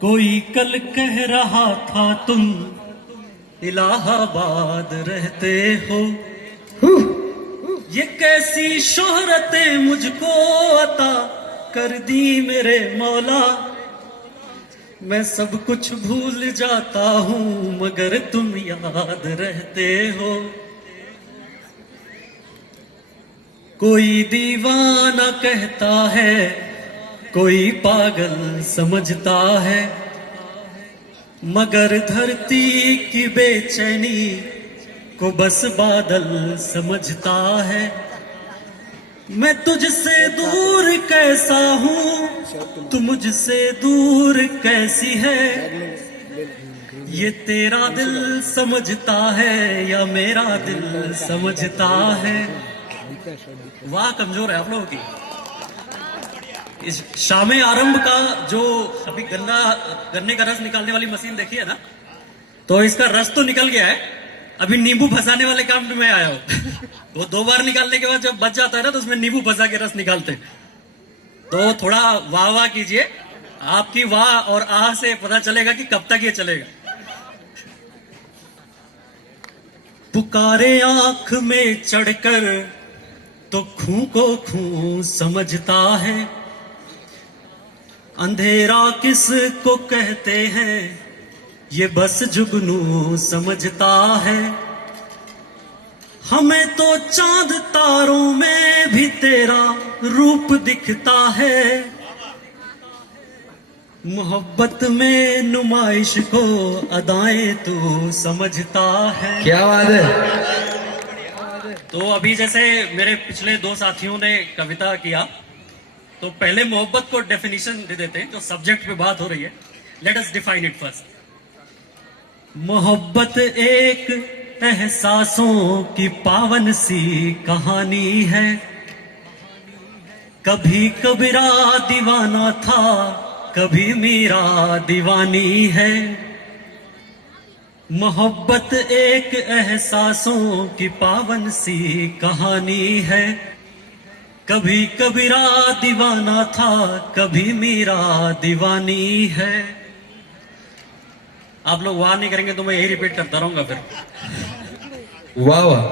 कोई कल कह रहा था तुम इलाहाबाद रहते हो, ये कैसी शोहरतें मुझको अता कर दी मेरे मौला। मैं सब कुछ भूल जाता हूँ मगर तुम याद रहते हो। कोई दीवाना कहता है, कोई पागल समझता है, मगर धरती की बेचैनी को बस बादल समझता है। मैं तुझसे दूर कैसा हूँ, तू मुझसे दूर कैसी है, ये तेरा दिल समझता है या मेरा दिल समझता है। वाह कमजोर है आप लोगों की। इस शामे आरंभ का जो अभी गन्ने का रस निकालने वाली मशीन देखी है ना, तो इसका रस तो निकल गया है, अभी नींबू फंसाने वाले काम में मैं आया हूं। वो 2 बार निकालने के बाद जब बच जाता है ना, तो उसमें नींबू फंसा के रस निकालते हैं। तो थोड़ा वाह वाह कीजिए, आपकी वाह और आह से पता चलेगा कि कब तक ये चलेगा। पुकारे आंख में चढ़कर तो खूं को खूं समझता है, अंधेरा किस को कहते हैं ये बस जुगनू समझता है। हमें तो चांद तारों में भी तेरा रूप दिखता है, मोहब्बत में नुमाइश को अदाएं तू समझता है। क्या बात है। तो अभी जैसे मेरे पिछले 2 साथियों ने कविता किया, तो पहले मोहब्बत को डेफिनेशन दे देते हैं, जो सब्जेक्ट पे बात हो रही है। Let us define it first. मोहब्बत एक एहसासों की पावन सी कहानी है, कभी कबीरा दीवाना था, कभी मीरा दीवानी है। मोहब्बत एक एहसासों की पावन सी कहानी है, कभी कबीरा दीवाना था, कभी मीरा दीवानी है। आप लोग वाह नहीं करेंगे तो मैं यही रिपीट करता रहूंगा फिर। वाह वाह।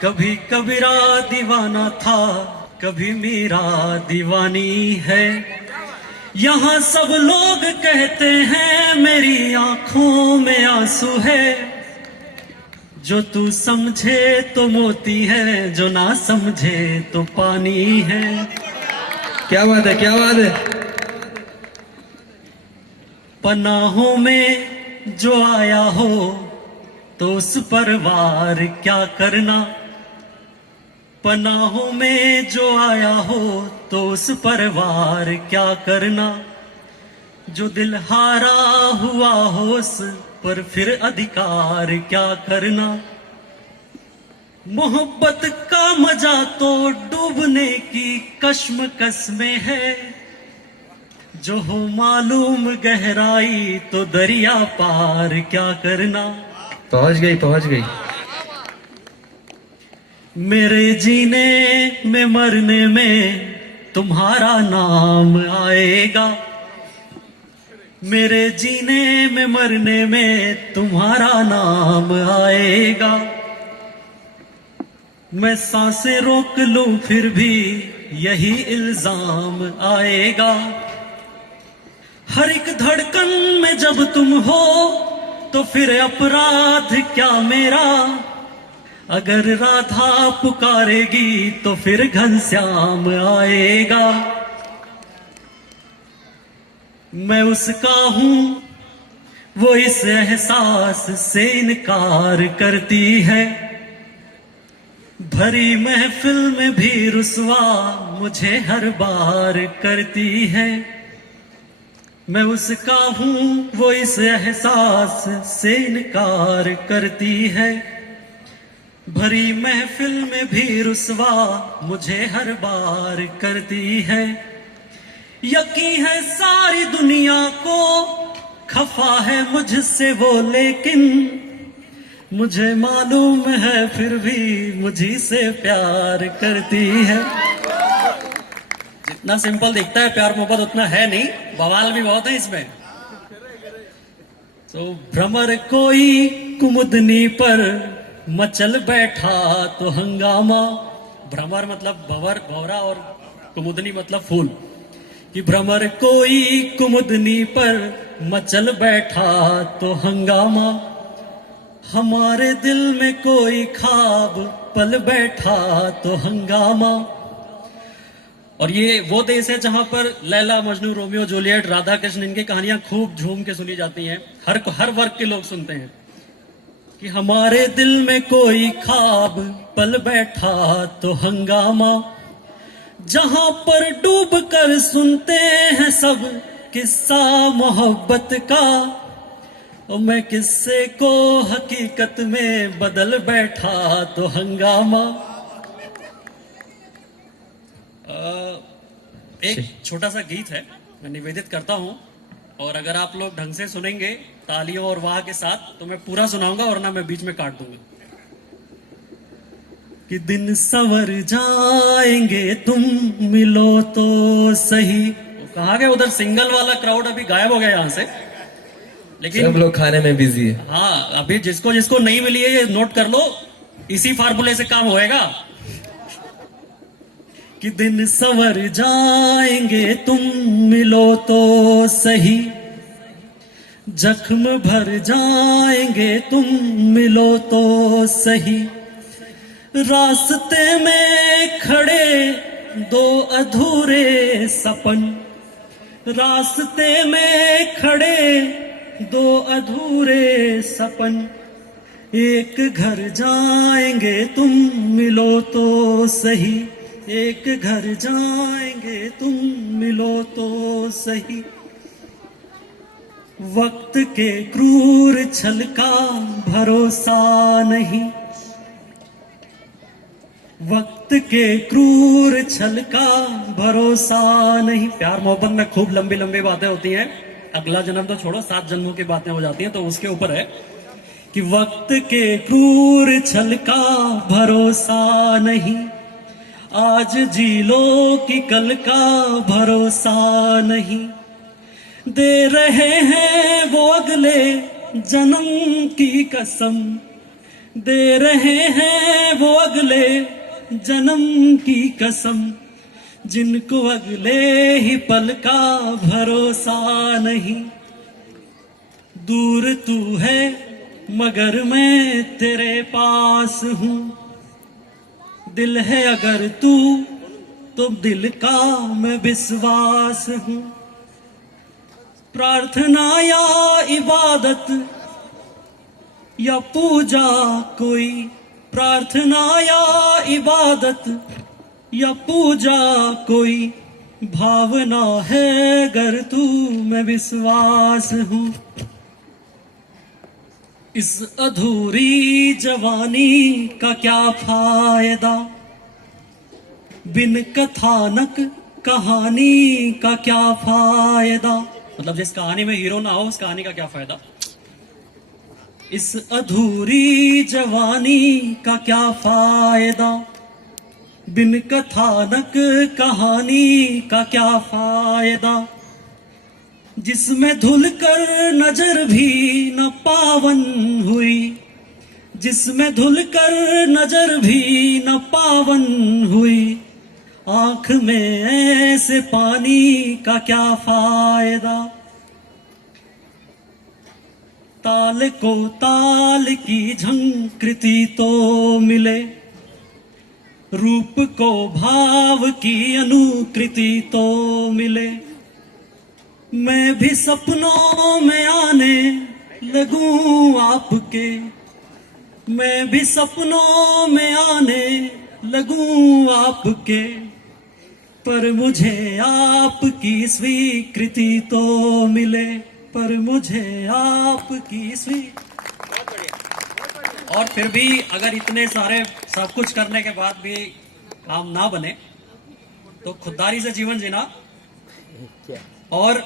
कभी कबीरा दीवाना था, कभी मीरा दीवानी है। यहाँ सब लोग कहते हैं मेरी आंखों में आंसू है, जो तू समझे तो मोती है, जो ना समझे तो पानी है। क्या बात है, क्या बात है। पनाहों में जो आया हो तो उस पर वार क्या करना, पनाहों में जो आया हो तो उस पर वार क्या करना। जो दिल हारा हुआ हो उस पर फिर अधिकार क्या करना। मोहब्बत का मजा तो डूबने की कश्मकश में है, जो हो मालूम गहराई तो दरिया पार क्या करना। पहुंच गई, पहुंच गई। मेरे जीने में मरने में तुम्हारा नाम आएगा, मेरे जीने में मरने में तुम्हारा नाम आएगा। मैं सांसें रोक लूं फिर भी यही इल्जाम आएगा। हर एक धड़कन में जब तुम हो तो फिर अपराध क्या मेरा, अगर राधा पुकारेगी तो फिर घनश्याम आएगा। मैं उसका हूं वो इस एहसास से इनकार करती है, भरी महफिल में भी रुसवा मुझे हर बार करती है। मैं उसका हूं वो इस एहसास से इनकार करती है, भरी महफिल में भी रुसवा मुझे हर बार करती है। यकीन है सारी दुनिया को खफा है मुझसे वो, लेकिन मुझे मालूम है फिर भी मुझी से प्यार करती है। इतना सिंपल दिखता है, प्यार मोहब्बत उतना है नहीं, बवाल भी बहुत है इसमें। तो भ्रमर कोई कुमुदनी पर मचल बैठा तो हंगामा। भ्रमर मतलब भंवर, भंवरा, और कुमुदनी मतलब फूल। कि भ्रमर कोई कुमुदनी पर मचल बैठा तो हंगामा, हमारे दिल में कोई ख्वाब पल बैठा तो हंगामा। और ये वो देश है जहां पर लैला मजनू, रोमियो जूलियट, राधा कृष्ण, इनकी कहानियां खूब झूम के सुनी जाती हैं, हर वर्ग के लोग सुनते हैं। कि हमारे दिल में कोई ख्वाब पल बैठा तो हंगामा, जहां पर डूब कर सुनते हैं सब किस्सा मोहब्बत का, और मैं किस्से को हकीकत में बदल बैठा तो हंगामा। एक छोटा सा गीत है, मैं निवेदित करता हूं, और अगर आप लोग ढंग से सुनेंगे तालियों और वाह के साथ तो मैं पूरा सुनाऊंगा, वरना मैं बीच में काट दूंगा। कि दिन संवर जाएंगे तुम मिलो तो सही। तो कहा गया उधर सिंगल वाला क्राउड अभी गायब हो गया यहां से, लेकिन सब लोग खाने में बिजी है। हाँ, अभी जिसको जिसको नहीं मिली है ये नोट कर लो, इसी फार्मूले से काम होएगा। कि दिन संवर जाएंगे तुम मिलो तो सही, जख्म भर जाएंगे तुम मिलो तो सही, रास्ते में खड़े दो अधूरे सपन, रास्ते में खड़े दो अधूरे सपन, एक घर जाएंगे तुम मिलो तो सही, एक घर जाएंगे तुम मिलो तो सही। वक्त के क्रूर छल का भरोसा नहीं, वक्त के क्रूर छल का भरोसा नहीं। प्यार मोहब्बत में खूब लंबी लंबी बातें होती हैं, अगला जन्म तो छोड़ो, 7 जन्मों की बातें हो जाती हैं, तो उसके ऊपर है कि वक्त के क्रूर छल का भरोसा नहीं, आज जी लो कि कल का भरोसा नहीं, दे रहे हैं वो अगले जन्म की कसम, दे रहे हैं वो अगले जन्म की कसम, जिनको अगले ही पल का भरोसा नहीं। दूर तू है मगर मैं तेरे पास हूँ, दिल है अगर तू तो दिल का मैं विश्वास हूँ। प्रार्थना या इबादत या पूजा कोई, प्रार्थना या इबादत या पूजा कोई, भावना है अगर तू मैं विश्वास हूँ। इस अधूरी जवानी का क्या फायदा, बिन कथानक कहानी का क्या फायदा। मतलब जिस कहानी में हीरो ना हो उस कहानी का क्या फायदा। इस अधूरी जवानी का क्या फायदा, बिन कथानक कहानी का क्या फायदा। जिसमें धुल कर नजर भी न पावन हुई, जिसमें धुल कर नजर भी न पावन हुई, आंख में ऐसे पानी का क्या फायदा। ताल को ताल की झंकृति तो मिले, रूप को भाव की अनुकृति तो मिले। मैं भी सपनों में आने लगूं आपके, मैं भी सपनों में आने लगूं आपके, पर मुझे आपकी स्वीकृति तो मिले, पर मुझे आपकी और फिर भी अगर इतने सारे सब कुछ करने के बाद भी काम ना बने तो खुददारी से जीवन जीना। और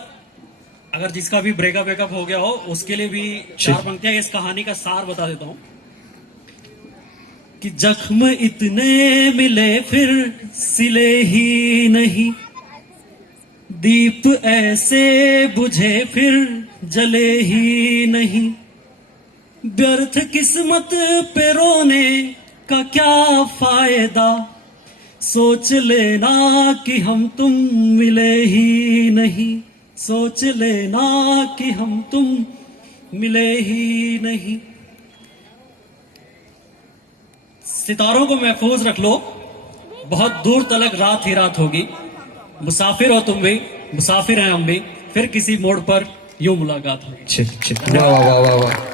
अगर जिसका भी ब्रेकअप हो गया हो उसके लिए भी 4 पंक्तियां इस कहानी का सार बता देता हूं कि जख्म इतने मिले फिर सिले ही नहीं, दीप ऐसे बुझे फिर जले ही नहीं, व्यर्थ किस्मत पे रोने का क्या फायदा, सोच लेना कि हम तुम मिले ही नहीं, सोच लेना कि हम तुम मिले ही नहीं। सितारों को महफूज रख लो, बहुत दूर तलक रात ही रात होगी। मुसाफिर हो तुम भी, मुसाफिर हैं हम भी, फिर किसी मोड़ पर यूं मुलाकात होगी। वाह वाह वाह वाह वाह।